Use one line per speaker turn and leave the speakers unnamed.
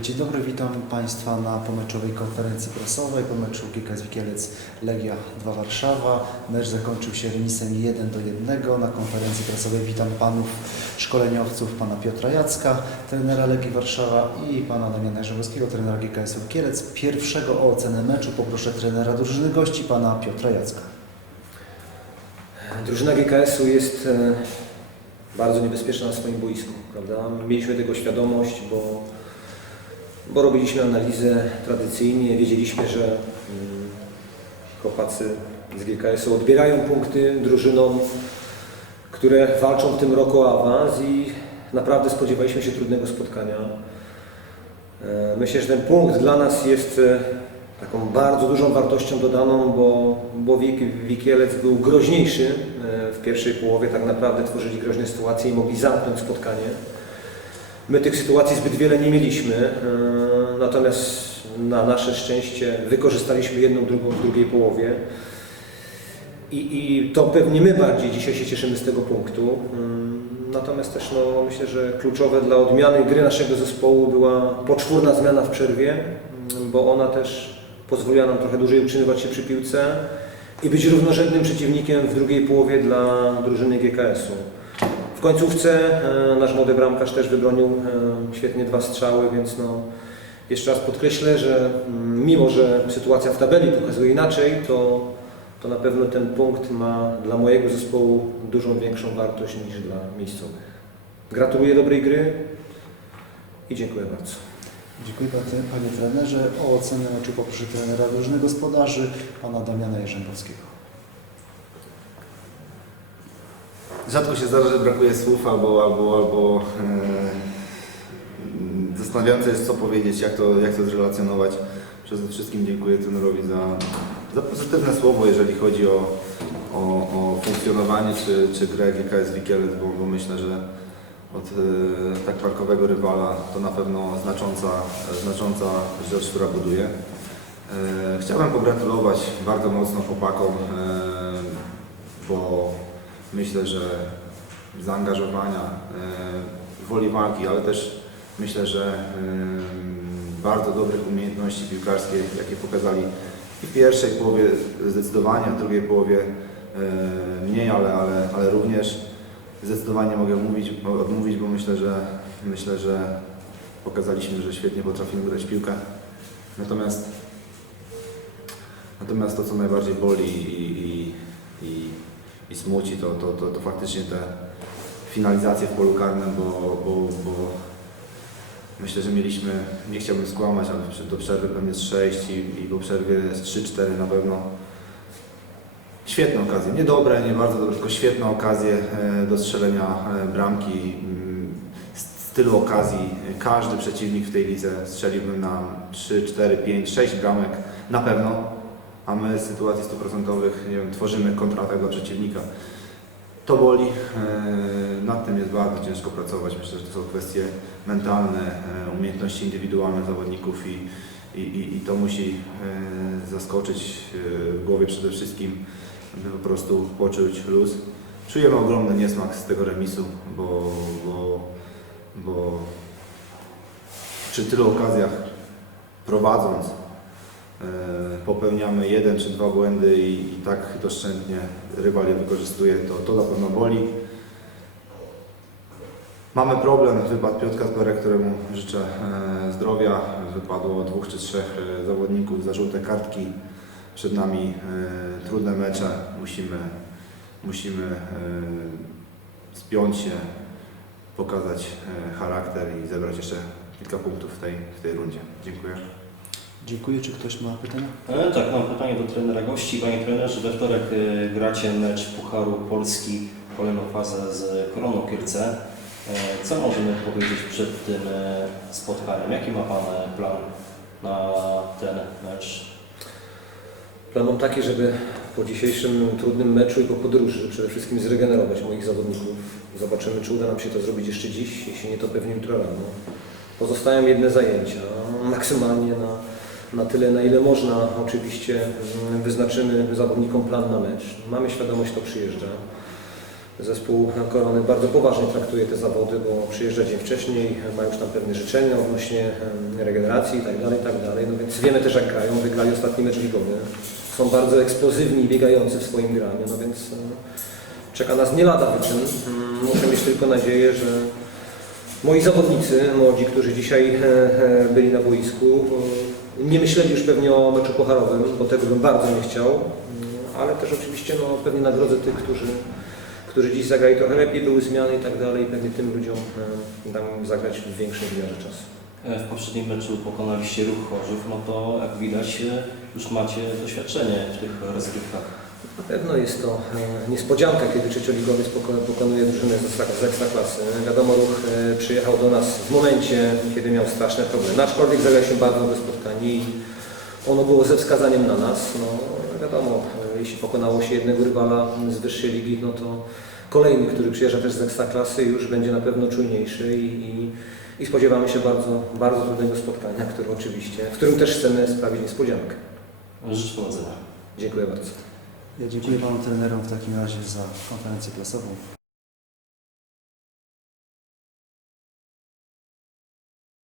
Dzień dobry, witam Państwa na pomeczowej konferencji prasowej po meczu GKS Wikielec Legia 2 Warszawa. Mecz zakończył się remisem 1 do 1. Na konferencji prasowej witam Panów szkoleniowców, Pana Piotra Jacka, trenera Legii Warszawa i Pana Damiana Jerzewskiego, trenera GKS Wikielec. Pierwszego o ocenę meczu poproszę trenera drużyny gości, Pana Piotra Jacka.
Drużyna GKS-u jest e, bardzo niebezpieczna na swoim boisku, prawda? Mieliśmy tego świadomość, bo, bo robiliśmy analizę tradycyjnie, wiedzieliśmy, że mm, chłopacy z GKS-u odbierają punkty drużynom, które walczą w tym roku o awans i naprawdę spodziewaliśmy się trudnego spotkania. E, Myślę, że ten punkt dla nas jest e, taką bardzo dużą wartością dodaną, bo, bo Wik- Wikielec był groźniejszy e, w pierwszej połowie, tak naprawdę tworzyli groźne sytuacje i mogli zamknąć spotkanie. My tych sytuacji zbyt wiele nie mieliśmy, e, natomiast na nasze szczęście wykorzystaliśmy jedną, drugą w drugiej połowie. I, I to pewnie my bardziej dzisiaj się cieszymy z tego punktu. Mm, Natomiast też no, myślę, że kluczowe dla odmiany gry naszego zespołu była poczwórna zmiana w przerwie, bo ona też pozwoliła nam trochę dłużej utrzymywać się przy piłce i być równorzędnym przeciwnikiem w drugiej połowie dla drużyny GKS-u. Końcówce e, nasz młody bramkarz też wybronił e, świetnie dwa strzały, więc no, jeszcze raz podkreślę, że mm, mimo, że sytuacja w tabeli pokazuje inaczej, to, to na pewno ten punkt ma dla mojego zespołu dużą większą wartość niż dla miejscowych. Gratuluję dobrej gry i dziękuję bardzo.
Dziękuję Panie, Panie Trenerze. O ocenę meczu poproszę trenera drużyny gospodarzy, Pana Damiana Jerzębowskiego.
Rzadko się zdarza, że brakuje słów albo, albo, albo e, zastanawiające jest co powiedzieć, jak to, jak to zrelacjonować. Przede wszystkim dziękuję trenerowi za, za pozytywne słowo, jeżeli chodzi o, o, o funkcjonowanie czy, czy grę GKS Wikielec, bo, bo myślę, że od e, tak parkowego rywala to na pewno znacząca, znacząca rzecz, która buduje. E, Chciałem pogratulować bardzo mocno chłopakom, e, bo myślę, że zaangażowania, e, woli walki, ale też myślę, że e, bardzo dobrych umiejętności piłkarskie, jakie pokazali i w pierwszej połowie zdecydowanie, w drugiej połowie e, mniej, ale, ale, ale również zdecydowanie mogę mówić, odmówić, bo myślę, że myślę, że pokazaliśmy, że świetnie potrafimy grać piłkę. Natomiast Natomiast to, co najbardziej boli i, i, i, i smuci, to, to, to, to faktycznie te finalizacje w polu karnym, bo, bo, bo myślę, że mieliśmy, nie chciałbym skłamać, ale do przerwy pewnie z 6 i, i po przerwie z 3-4 na pewno. Świetne okazje, nie dobre, nie bardzo dobre, tylko świetne okazje e, do strzelenia e, bramki. Mm, Z z tylu okazji każdy przeciwnik w tej lidze strzeliłby nam 3, 4, 5, 6 bramek na pewno a my z sytuacji stuprocentowych tworzymy kontratak dla przeciwnika. To boli, e, nad tym jest bardzo ciężko pracować. Myślę, że to są kwestie mentalne, e, umiejętności indywidualne zawodników i, i, i, to musi e, zaskoczyć w głowie przede wszystkim, by po prostu poczuć luz. Czujemy ogromny niesmak z tego remisu, bo, bo, bo przy tylu okazjach prowadząc popełniamy jeden czy dwa błędy i, i tak doszczętnie rywal je wykorzystuje, to, to na pewno boli. Mamy problem, wypadł Piotr Kasperek, któremu życzę e, zdrowia. Wypadło dwóch czy trzech e, zawodników za żółte kartki. Przed nami e, trudne mecze. Musimy, musimy e, spiąć się, pokazać e, charakter i zebrać jeszcze kilka punktów w tej, w tej rundzie. Dziękuję.
Dziękuję. Czy ktoś ma pytania?
E, Tak, mam pytanie do trenera gości. Panie trenerze, we wtorek e, gracie mecz Pucharu Polski, kolejną fazę z Koroną Kielce. E, Co możemy powiedzieć przed tym e, spotkaniem? Jaki ma Pan e, plan na ten mecz?
Plan mam taki, żeby po dzisiejszym trudnym meczu i po podróży przede wszystkim zregenerować moich zawodników. Zobaczymy, czy uda nam się to zrobić jeszcze dziś, jeśli nie, to pewnie jutro rano. Pozostają jedne zajęcia, maksymalnie na, na tyle, na ile można. Oczywiście mm, wyznaczymy zawodnikom plan na mecz. Mamy świadomość, kto przyjeżdża. Zespół Korony bardzo poważnie traktuje te zawody, bo przyjeżdża dzień wcześniej, ma już tam pewne życzenia odnośnie regeneracji itd., itd. No więc wiemy też jak grają, wygrali ostatni mecz ligowy. Są bardzo eksplozywni i biegający w swoim graniu, no więc czeka nas nie lada wyczyn. Mm, Muszę mieć tylko nadzieję, że moi zawodnicy, młodzi, którzy dzisiaj e, e, byli na boisku, nie myśleli już pewnie o meczu pucharowym, bo tego bym bardzo nie chciał, mm, ale też oczywiście no, pewnie nagrodzę tych, którzy, którzy dziś zagrali trochę lepiej, były zmiany i tak dalej pewnie tym ludziom e, dam zagrać w większym wymiarze czasu.
E, W poprzednim meczu pokonaliście ruch Chorzów, no to jak widać e, już macie doświadczenie w tych rozgrywkach.
Na pewno jest to e, niespodzianka, kiedy trzecioligowiec poko- pokonuje drużynę z Ekstraklasy. Wiadomo, ruch e, przyjechał do nas w momencie, kiedy miał straszne problemy. Aczkolwiek zagraliśmy bardzo dobre spotkanie i ono było ze wskazaniem na nas. No, wiadomo, e, jeśli pokonało się jednego rywala z wyższej ligi, no to kolejny, który przyjeżdża też z Ekstraklasy już będzie na pewno czujniejszy i, i, i spodziewamy się bardzo, bardzo trudnego spotkania, które oczywiście, w którym też chcemy sprawić niespodziankę.
Życzę powodzenia.
Dziękuję bardzo.
Ja dziękuję panu trenerom w takim razie za konferencję prasową.